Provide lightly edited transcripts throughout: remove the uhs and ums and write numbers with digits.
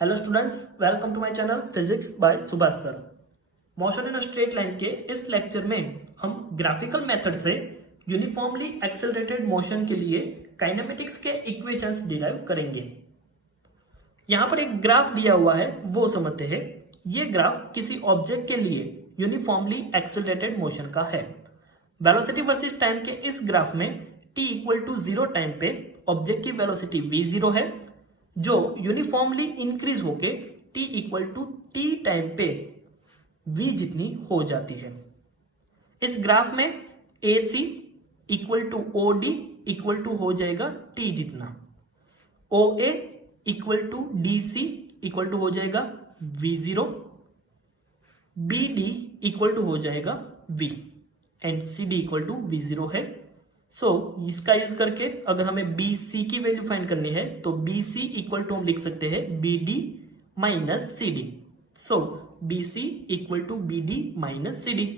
Hello students, welcome to my channel physics by Subhash sir. Motion in a straight line के इस lecture में हम graphical method से uniformly accelerated motion के लिए काइनेमेटिक्स के इक्वेशंस डिराइव करेंगे। यहां पर एक ग्राफ दिया हुआ है, वो समझते हैं। ये ग्राफ किसी ऑब्जेक्ट के लिए यूनिफॉर्मली एक्सेलरेटेड मोशन का है। वेलोसिटी वर्सेस टाइम के इस ग्राफ में t इक्वल टू 0 टाइम पे ऑब्जेक्ट की वेलोसिटी v0 है, जो यूनिफॉर्मली इंक्रीज होके t equal to t time पे v जितनी हो जाती है। इस ग्राफ में AC equal to OD equal to हो जाएगा t जितना, OA equal to DC equal to हो जाएगा v0, BD इक्वल टू हो जाएगा v and CD equal to v0 है। इसका यूज करके अगर हमें BC की वैल्यू फाइंड करनी है तो BC इक्वल टू हम लिख सकते हैं BD minus CD। BC equal to BD minus CD।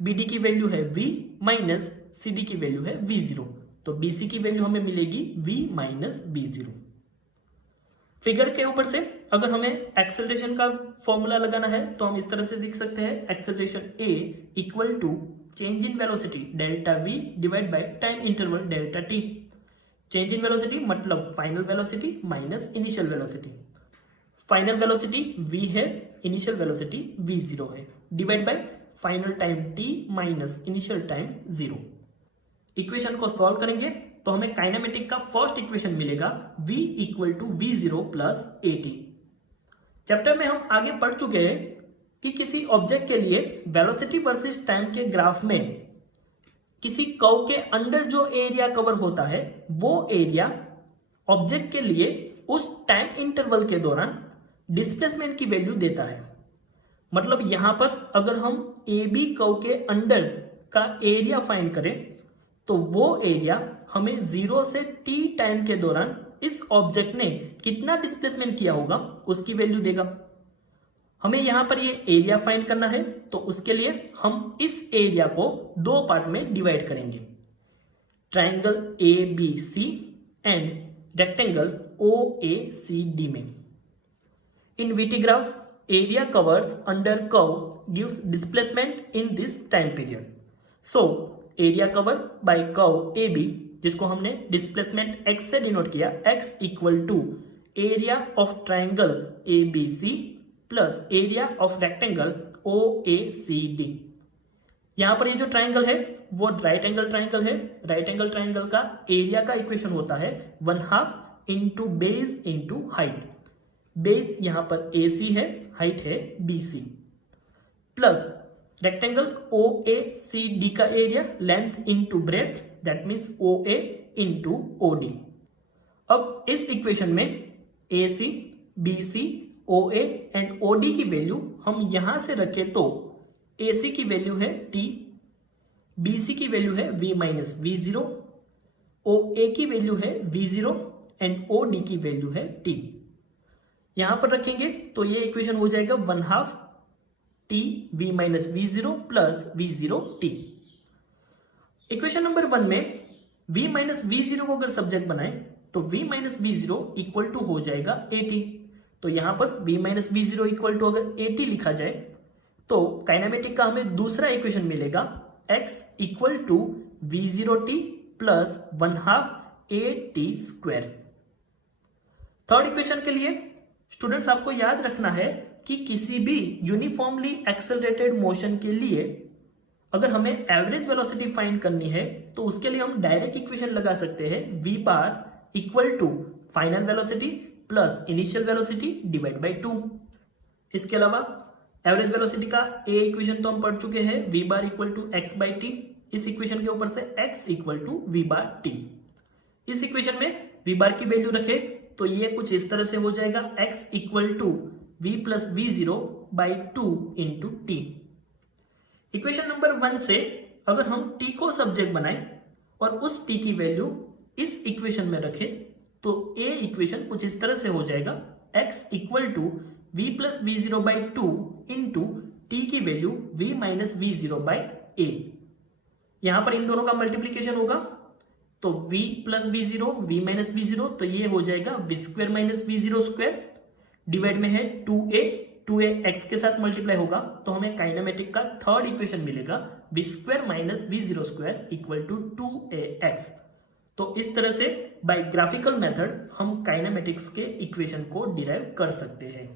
BD की वैल्यू है V माइनस CD की वैल्यू है V0, तो BC की वैल्यू हमें मिलेगी V माइनस V0। फिगर के ऊपर से अगर हमें एक्सेलरेशन का फॉर्मूला लगाना है तो हम इस तरह से लिख सकते हैं, acceleration A equal to change in velocity delta V divide by time interval delta t। Change in velocity मतलब final velocity minus initial velocity. Final velocity v है, इनिशियल वेलोसिटी v0 है, divide by final time t minus initial time 0। Equation को solve करेंगे तो हमें kinematic का first equation मिलेगा v equal to v0 plus at। Chapter में हम आगे पढ़ चुके हैं कि किसी ऑब्जेक्ट के लिए वेलोसिटी वर्सेस टाइम के ग्राफ में किसी कर्व के अंडर जो एरिया कवर होता है वो एरिया ऑब्जेक्ट के लिए उस टाइम इंटरवल के दौरान डिस्प्लेसमेंट की वैल्यू देता है। मतलब यहां पर अगर हम AB कर्व के अंडर का एरिया फाइंड करें तो वो एरिया हमें 0 से t टाइम के दौरान इस ऑब्जेक्ट ने कितना डिस्प्लेसमेंट किया होगा उसकी वैल्यू देगा। हमें यहां पर ये एरिया फाइंड करना है तो उसके लिए हम इस एरिया को दो पार्ट में डिवाइड करेंगे, triangle ABC and rectangle OACD में। In VT graph area covers under curve gives displacement in this time period. Area cover by curve AB, जिसको हमने डिस्प्लेसमेंट x से डिनोट किया, x equal to area of triangle ABC plus area of rectangle OACD। यहां पर ये जो triangle है वो राइट एंगल ट्राइंगल है। राइट एंगल ट्राइंगल का एरिया का इक्वेशन होता है 1/2 into base into height. Base यहां पर AC है, हाइट है BC, प्लस रेक्टेंगल OACD का area length into breadth, that means OA into OD। अब इस इक्वेशन में AC, BC, OA and OD की वैल्यू हम यहां से रखें तो AC की वैल्यू है T, BC की वैल्यू है V माइनस V0, OA की वैल्यू है V0 एंड OD की वैल्यू है T। यहां पर रखेंगे तो ये इक्वेशन हो जाएगा 1/2 T V minus V0 plus V0 T। Equation number 1 में V माइनस V0 को अगर सब्जेक्ट बनाए तो V minus V0 equal to हो जाएगा AT। तो यहां पर V minus V0 equal to अगर AT लिखा जाए तो काइनेमेटिक का हमें दूसरा इक्वेशन मिलेगा x equal to V0t plus 1/2 AT square. Third equation के लिए स्टूडेंट्स आपको याद रखना है कि किसी भी यूनिफॉर्मली एक्सेलरेटेड मोशन के लिए अगर हमें एवरेज वेलोसिटी फाइंड करनी है तो उसके लिए हम डायरेक्ट इक्वेशन लगा सकते हैं, v bar equal to final velocity plus initial velocity divide by 2। इसके अलावा एवरेज वेलोसिटी का a इक्वेशन तो हम पढ़ चुके हैं, v bar equal to x by t. इस इक्वेशन के ऊपर से x equal to v bar t। इस इक्वेशन में v बार की वैल्यू रखे तो ये कुछ इस तरह से हो जाएगा, x equal to v plus V0 by 2 into t। Equation number 1 से अगर हम t को सब्जेक्ट बनाएं और उस t की वैल्यू इस इक्वेशन में रखें तो a इक्वेशन कुछ इस तरह से हो जाएगा, x equal to v plus V0 by 2 into t की value v minus V0 by a। यहां पर इन दोनों का मल्टीप्लीकेशन होगा तो v plus V0 v minus V0, तो ये हो जाएगा v square minus V0 square divide में है 2a एक्स के साथ मल्टीप्लाई होगा तो हमें काइनेमेटिक का थर्ड इक्वेशन मिलेगा v square minus v0 square equal to 2ax। तो इस तरह से बाय ग्राफिकल मेथड हम काइनेमेटिक्स के इक्वेशन को डिराइव कर सकते हैं।